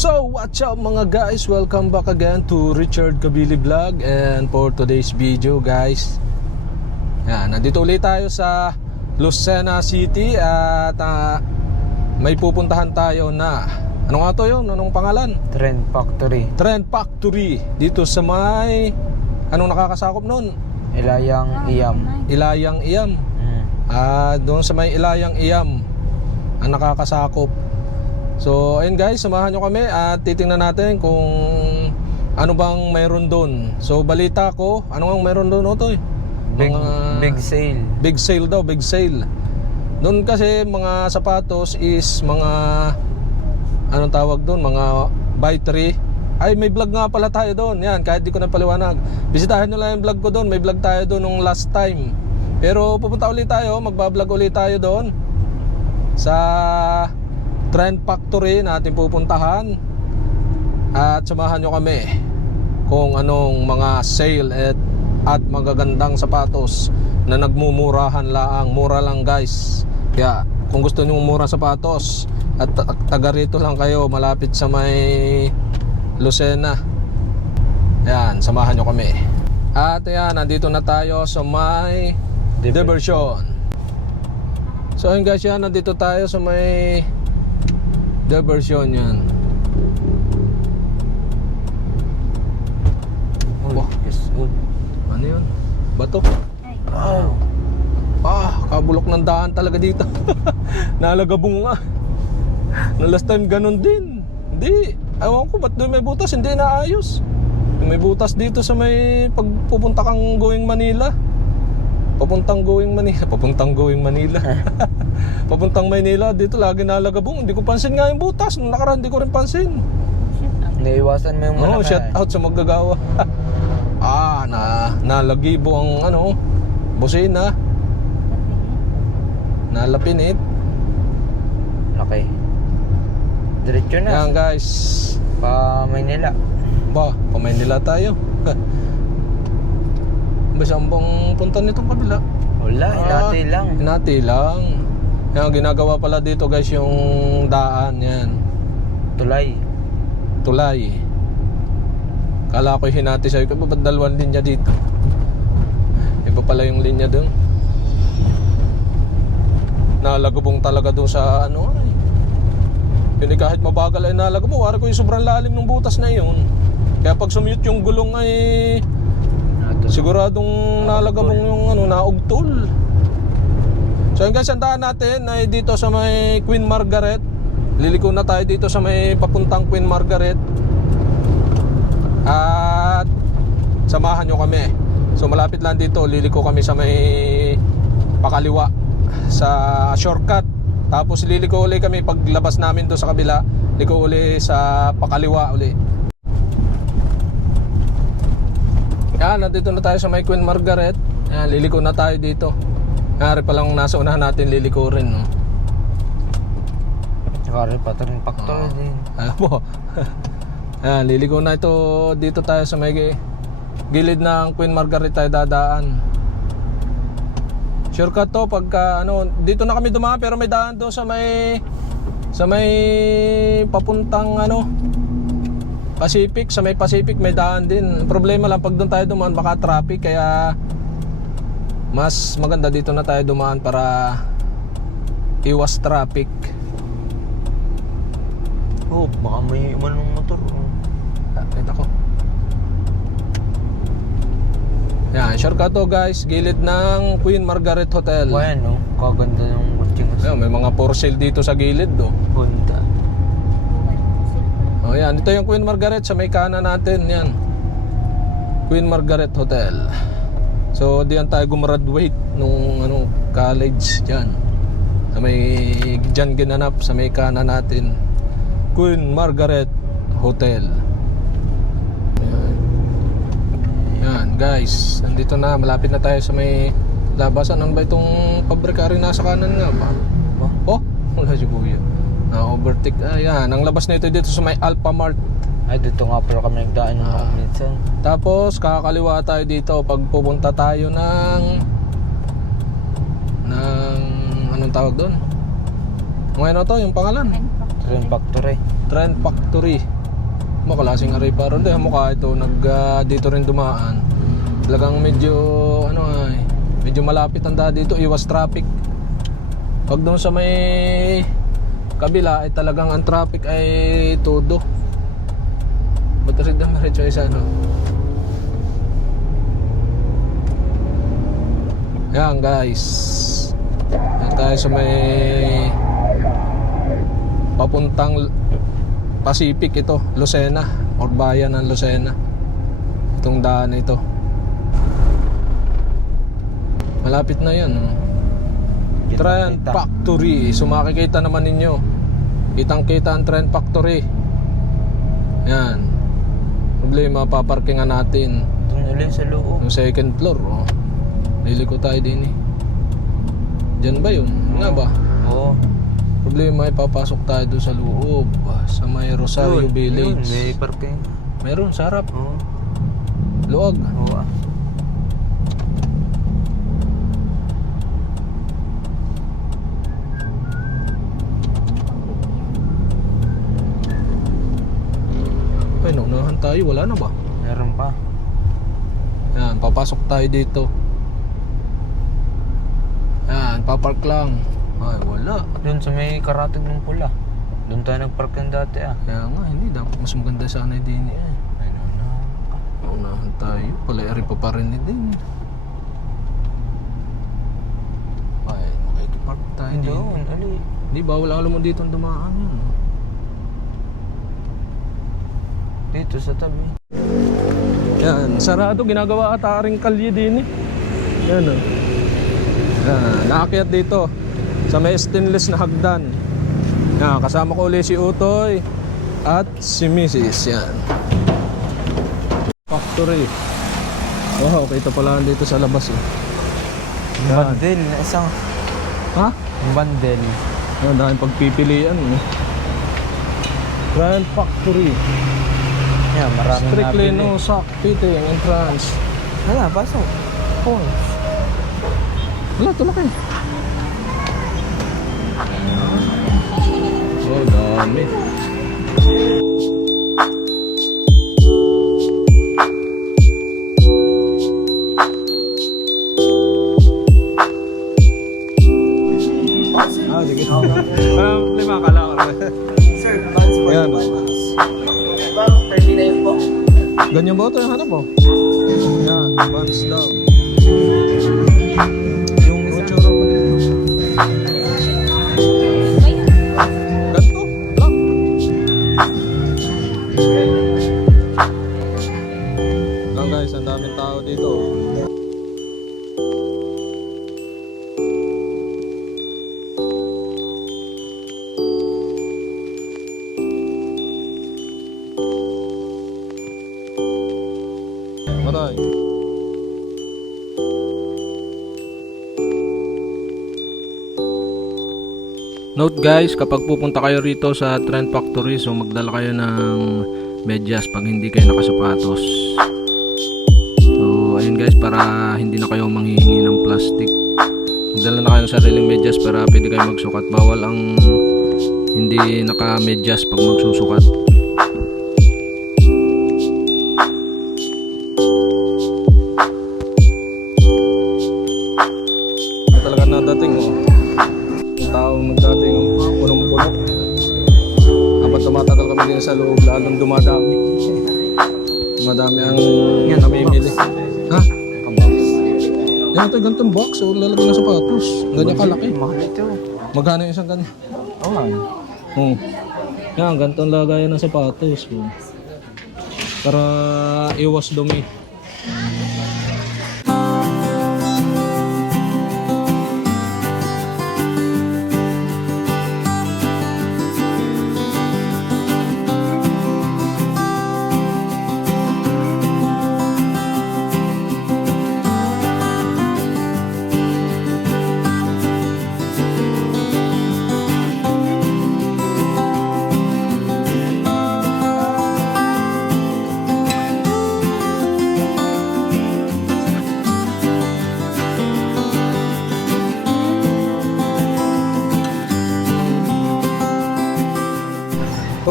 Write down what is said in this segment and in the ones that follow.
So, what's up mga guys? Welcome back again to Richard Kabili Vlog And for today's video guys Yan, nandito ulit tayo sa Lucena City At ah, may pupuntahan tayo na Ano nga to yun? Anong pangalan? Trend Factory. Trend Factory Dito sa may Anong nakakasakop nun? Ilayang Iyam. Ilayang Iyam Mm. Ah, doon sa may Ilayang Iyam ang nakakasakop. So, ayun guys, samahan nyo kami at titingnan natin kung ano bang mayroon doon. So, balita ko, ano ang mayroon doon, Otoy? Big, Mga- big sale. Big sale daw, big sale. Doon kasi mga sapatos is mga anong tawag doon, mga buy three. Ay, may vlog nga pala tayo doon. Yan, kahit di ko na paliwanag. Bisitahin nyo lang yung vlog ko doon. May vlog tayo doon nung last time. Pero pupunta ulit tayo, magbablog ulit tayo doon sa Trend Factory natin pupuntahan. At samahan nyo kami kung anong mga sale at, at magagandang sapatos na nagmumurahan laang. Mura lang guys. Kaya kung gusto nyo mura sapatos at, at taga rito lang kayo malapit sa may Lucena. Ayan, samahan nyo kami. At ayan, nandito na tayo sa may Diversion. So ayun guys, yan, nandito tayo sa may Diversion yan. Wah. yes, good. Ano yun? Bato? Wow. Ah, kabulok ng daan talaga dito. Nalagabong nga. Na last time ganun din. Hindi. Ewan ko ba't doon may butas, hindi naayos. May butas dito sa may pagpupunta kang going Manila. Papuntang going Manila. Papuntang going Manila. Papuntang Manila, dito lagi nalagabong. Hindi ko pansin nga yung butas. Nung nakaraan, hindi ko rin pansin. Naiwasan mo yung Oo, malaki. shout out sa maggagawa. ah, na nalagibo ang ano, busina. Nalapinit. Laki. Diretso na. Yan guys. Pa Maynila. Ba, pamay nila tayo. Basta ang punta nitong kabila. Wala, Ah. inati lang. Hinati lang. Yan, ginagawa pala dito guys yung daan yan. Tulay. Tulay. Kala ko hinati sa'yo. Kaya ba't dalawang linya dito? Iba pala yung linya dun. Nalagubong talaga dun sa ano ay. Yun eh, kahit mabagal ay nalagubong. Wari ko yung sobrang lalim ng butas na yun. Kaya pag sumute yung gulong ay siguradong nalagabong yung ano, naugtol. So yun guys, ang daan natin ay dito sa may Queen Margaret. Liliko na tayo dito sa may papuntang Queen Margaret. At samahan nyo kami. So malapit lang dito, liliko kami sa may pakaliwa sa shortcut. Tapos liliko uli kami paglabas namin doon sa kabila. Liko uli sa pakaliwa uli. Yan, nandito na tayo sa may Queen Margaret. Yan, liliko na tayo dito. Ngari pa lang nasa unahan natin liliko rin. No? Saka rin pa Trend Factory Ah. din. Ayan po. Ayan, liliko na ito. Dito tayo sa may gi- gilid ng Queen Margaret tayo dadaan. Shortcut to pagka ano, dito na kami dumaan pero may daan doon sa may sa may papuntang ano Pacific, sa may Pacific may daan din. Problema lang pag doon tayo dumaan baka traffic kaya mas maganda dito na tayo dumaan para iwas traffic. Oh, baka may iwan ng motor. oh. Ah, Kita ko. Yan, shortcut to guys, gilid ng Queen Margaret Hotel. Ayan, no? Kaganda ng kutsing Ayan, may mga for sale dito sa gilid do. Honda. Oh, yan, ito yung Queen Margaret sa may kanan natin, yan. Queen Margaret Hotel. So, diyan tayo gumraduate nung ano, college diyan. Sa may diyan ginanap sa may kanan natin. Queen Margaret Hotel. Yan. Yan, guys. Nandito na. Malapit na tayo sa may labasan. Ano ba itong pabrika rin nasa kanan nga ba? Oh, wala si Kuya. Na-overtake. Ayan, ang labas na ito dito sa may Alphamart. Ay, dito nga pala kami nagdaan ng Ah. minsan. Tapos, kakaliwa tayo dito pag pupunta tayo ng ng anong tawag doon? Kung ano to, yung pangalan? Trend Factory. Trend Factory. Makalasing aray pa. Dahil mukha ito, nag, ah, dito rin dumaan. Talagang medyo, ano ay, medyo malapit ang daan dito, iwas traffic. Pag doon sa may kabila, ay talagang ang traffic ay todo. Rin na maritso isa, no? Yan guys. Yan tayo sa may papuntang Pacific ito, Lucena, or bayan ng Lucena. Itong daan ito. Malapit na yan. Trend Kita. Factory. So makikita naman ninyo. Kitang kita ang Trend Factory. Yan. Problema, paparkingan natin. Doon ulit sa loob. Yung second floor. Oh. Liliko tayo din eh. Diyan ba yun? Nga ba? Oo. Problema ay papasok tayo doon sa loob. Sa may Rosario Village. yun, may parking. Meron, sa harap. Oo. Luwag. Oo ah. Ay, naunahan tayo. Wala na ba? Meron pa. Yan, papasok tayo dito. Yan, papark lang. Ay, wala. Doon sa may karatig ng pula. Doon tayo nagparking dati ah. Kaya nga, hindi. Dapat mas maganda sana din eh. Naunahan tayo. Pala, pa pa rin din. Ay, makikipark tayo din. Doon, ali. Hindi, bawal alam mo dito ang dumaan yun. Dito sa tabi. Yan, sarado. Ginagawa ata rin kalye din eh. Yan o. Yan, naakyat dito. Sa may stainless na hagdan. Yan, kasama ko ulit si Utoy at si Mrs. Yan. Factory. Wow, kita pala dito sa labas eh. Yan. Bandel isang. Ha? Bandel. Yan, dahil pagpipilian eh. Grand Factory. Yan, maraming Strictly nabili. no sock fitting entrance. Hala, pasok. Oh. Wala, tulak eh. Oh, dami. Note guys, kapag pupunta kayo rito sa Trend Factory, so magdala kayo ng medyas pag hindi kayo nakasapatos. So, ayun guys, para hindi na kayo manghihingi ng plastic. Magdala na kayo ng sariling medyas para pwede kayo magsukat. Bawal ang hindi naka-medyas pag magsusukat. Dumadami ang namimili. Ha? Yan ito, ganitong box. Oh, lalagyan ng sapatos. Ganyan kalaki. Mahal ito. Magkano yung isang ganyan? Oo nga. Hmm. Yan, ganitong lagayan ng sapatos. Oh. Para iwas dumi.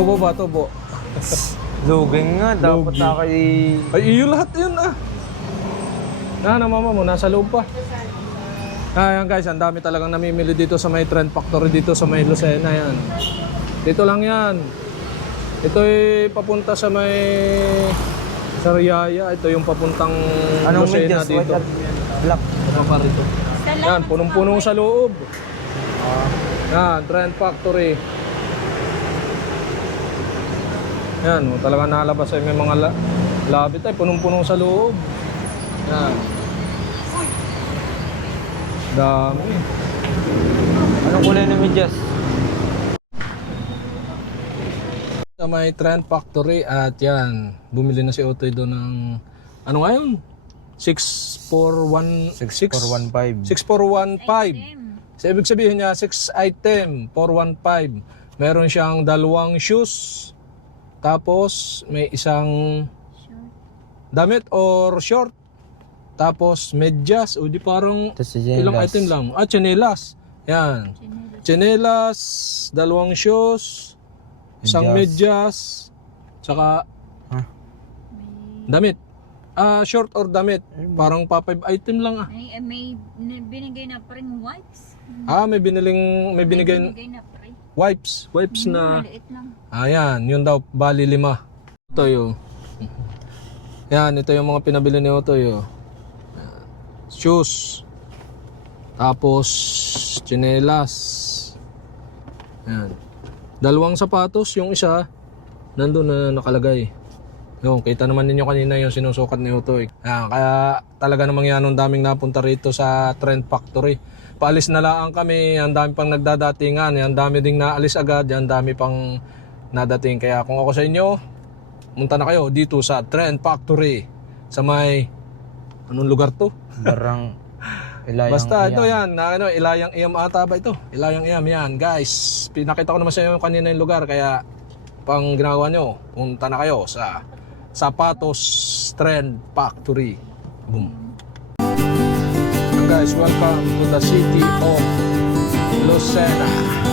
Ba, tubo? Luging nga, dapat Lugi. na kay... Ay, iyo lahat yun ah. Na, na mama mo, nasa loob pa. Ayan guys, ang dami talagang namimili dito sa may Trend Factory dito sa may Lucena yan. Dito lang yan. Ito ay papunta sa may Sariaya. Ito yung papuntang Anong Lucena medyas? White dito. at black. Ano pa rito? Yan, punong-punong sa loob. Ah, Yan, Trend Factory. Yan, oh, talaga nalabas ay may mga la labit ay punong-punong sa loob. Yan. Dami. anong kulay ng medyas? Sa may Trend Factory at yan, bumili na si Otoy doon ng ano nga yun? 641 6415. 6415. So, ibig sabihin niya, 6 item, 415. Meron siyang dalawang shoes. Tapos, may isang damit or short. Tapos, medyas. O di parang Tapos ilang item lang. Ah, chinelas. Yan. Chinelas, dalawang shoes, isang medyas, tsaka Huh? damit. Ah, short or damit. Parang pa 5 item lang ah. May, may ni- binigay na pa rin wipes. Ah, may biniling, may binigay Binigay na wipes. Wipes na, Maliit lang. ayan, yun daw, bali lima. Ito yun. Yan, ito yung mga pinabili ni Otoy. Oh. Ayan. Shoes. Tapos, chinelas. Yan. Dalawang sapatos, yung isa, nandun na nakalagay. Yung, kita naman ninyo kanina yung sinusukat ni Utoy. Yan, kaya talaga namang yan, ang daming napunta rito sa Trend Factory. Paalis na lang kami, ang dami pang nagdadatingan, ang dami ding naalis agad, ang dami pang nadating. Kaya kung ako sa inyo, munta na kayo dito sa Trend Factory sa may anong lugar to? Barang ilayang Basta ito iyan. yan, na, ano, Ilayang Iyam ata ba ito? Ilayang Iyam yan, guys. Pinakita ko naman sa inyo kanina yung lugar kaya pang ginagawa nyo, punta na kayo sa Sapatos Trend Factory. Boom. Guys, welcome to the city of Lucena.